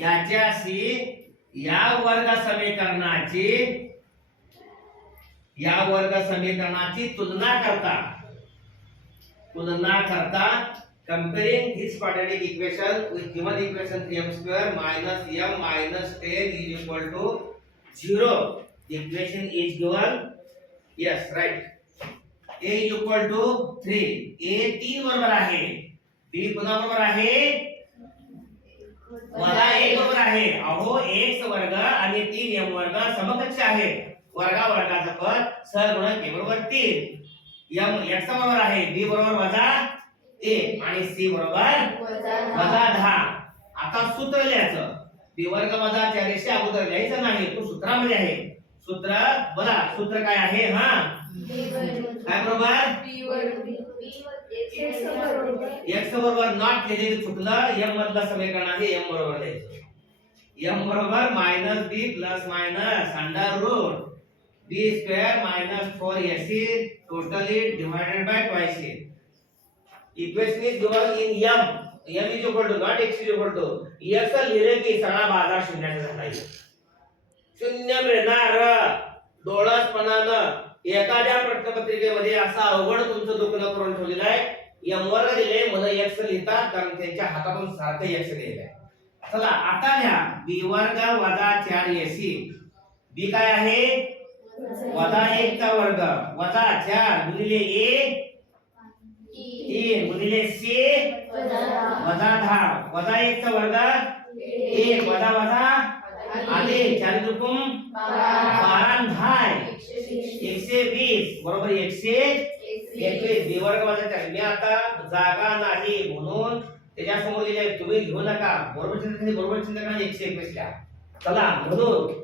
याच्याशी या वर्ग समीकरणाची तुलना करता comparing this quadratic equation with given equation 3m square minus m minus 10 is equal to 0. The equation is given. Yes, right. A is equal to 3. A 3 बरोबर आहे. B पुन्हा बरोबर आहे. वजा 1 बरोबर आहे. अहो x वर्ग आणि 3m वर्ग समकक्ष आहे. वर्गाचं पद सहगुणक a बरोबर 3. m x बरोबर आहे. b बरोबर वजा 1 आणि c बरोबर वजा 10. आता सूत्र लिहायचं. b वर्ग वजा 4ac अगोदर लिहायचं नाही, तो सूत्रामध्ये आहे. सूत्र बघा, सूत्र काय आहे? काय बरोबर? x बरोबर नॉट लिहिले चुकलं. m मधलं समीकरण आहे, m बरोबर लिहायचं. m बरोबर -b ± under root b square - 4ac totally divided by twice a. Equation is given in m is equal to not x is equal to x लिहिले की सगळा बाजार शून्याचा झाला. शून्य मिळणार. डोळसपणानं एखाद्या प्रश्नपत्रिकेमध्ये असा अवघड तुमचं दुखणं करून ठेवलेलं आहे. m वर्ग दिले मला x लिहितात, कारण त्यांच्या हातातून सारखं x लिहिलंय. चला आता लिहा b वर्ग वजा 4ac. b काय आहे? वजा 1 चा वर्ग वजा 4 गुणिले a 3 गुणिले c वजा 10 वजा 1 चा वर्ग 1 वजा वजा आले 4 दुकुम 12 10 120 बरोबर 121. b वर्ग वजा 4. मी आता जागा नाही म्हणून त्याच्या समोर लिहिले, तुम्ही घेऊ नका. बरोबर चिन्ह करा 121 लिहा. चला म्हणून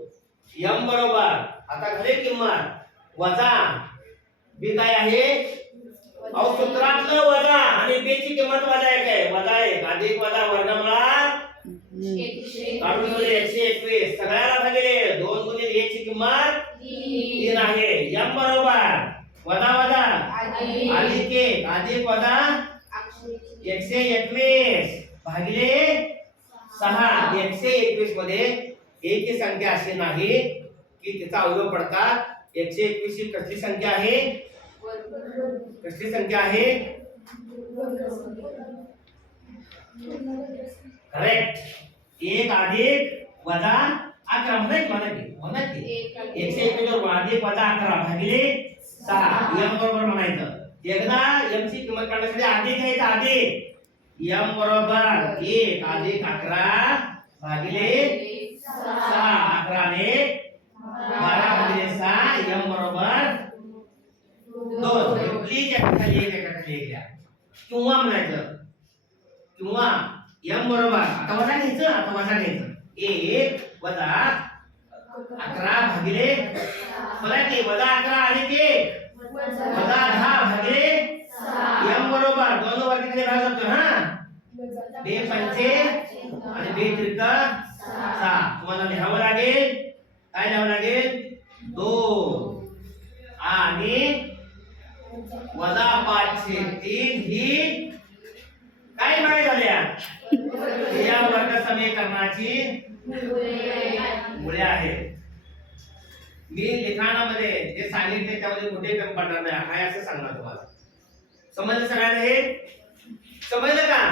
m बरोबर आता घाले किंमत वजा b काय आहे? अहो सूत्रातलं वजा आणि b ची किंमत वजा 1 आहे. वजा 1 अधिक वजा वर्गमुळात काढून ठेवले 121. सगळ्याला भागिले 2 गुणिले a ची किंमत 3 आहे. m बरोबर वजा वजा अधिक 1 अधिक वजा 121 भागिले 6. 121 मध्ये एक ही संख्या अशी नाही की तिचा अवयव पडतात. 121 ही कसली संख्या आहे? कसली संख्या आहे? करेक्ट. 1 अधिक वजा 11 म्हणत की 121 वर अधिक वजा 11 भागिले 6 m बरोबर म्हणायचं. एकदा m ची किंमत काढण्यासाठी अधिक घ्यायचं. अधिक m बरोबर 1 अधिक 11 भागिले 6. 11 ने 12 भागिले 6 m बरोबर 2. प्लीज खाली एक घ्या किंवा म्हणायचं. किंवा m बरोबर आता वजा घ्यायचं. 1 वजा 11 भागिले की वजा 11 अधिक 1 वजा 10 भागिले m बरोबर 2 वर्गाने भाग जातो. हा 2 पंचे आणि 2 त्रिक 6. तुम्हाला लिहावं लागेल. काय लिहावं लागेल? 2 आणि वजा 5/3 ही काय माहिती झाल्या? या वर्ग समीकरणाची मुळे आहेत. मी लिखाणामध्ये जे सांगितले त्यामध्ये कुठे कमी पडणार नाही आहे असं सांगणार तुम्हाला. समजलं सगळ्यांना? हे समजलं का?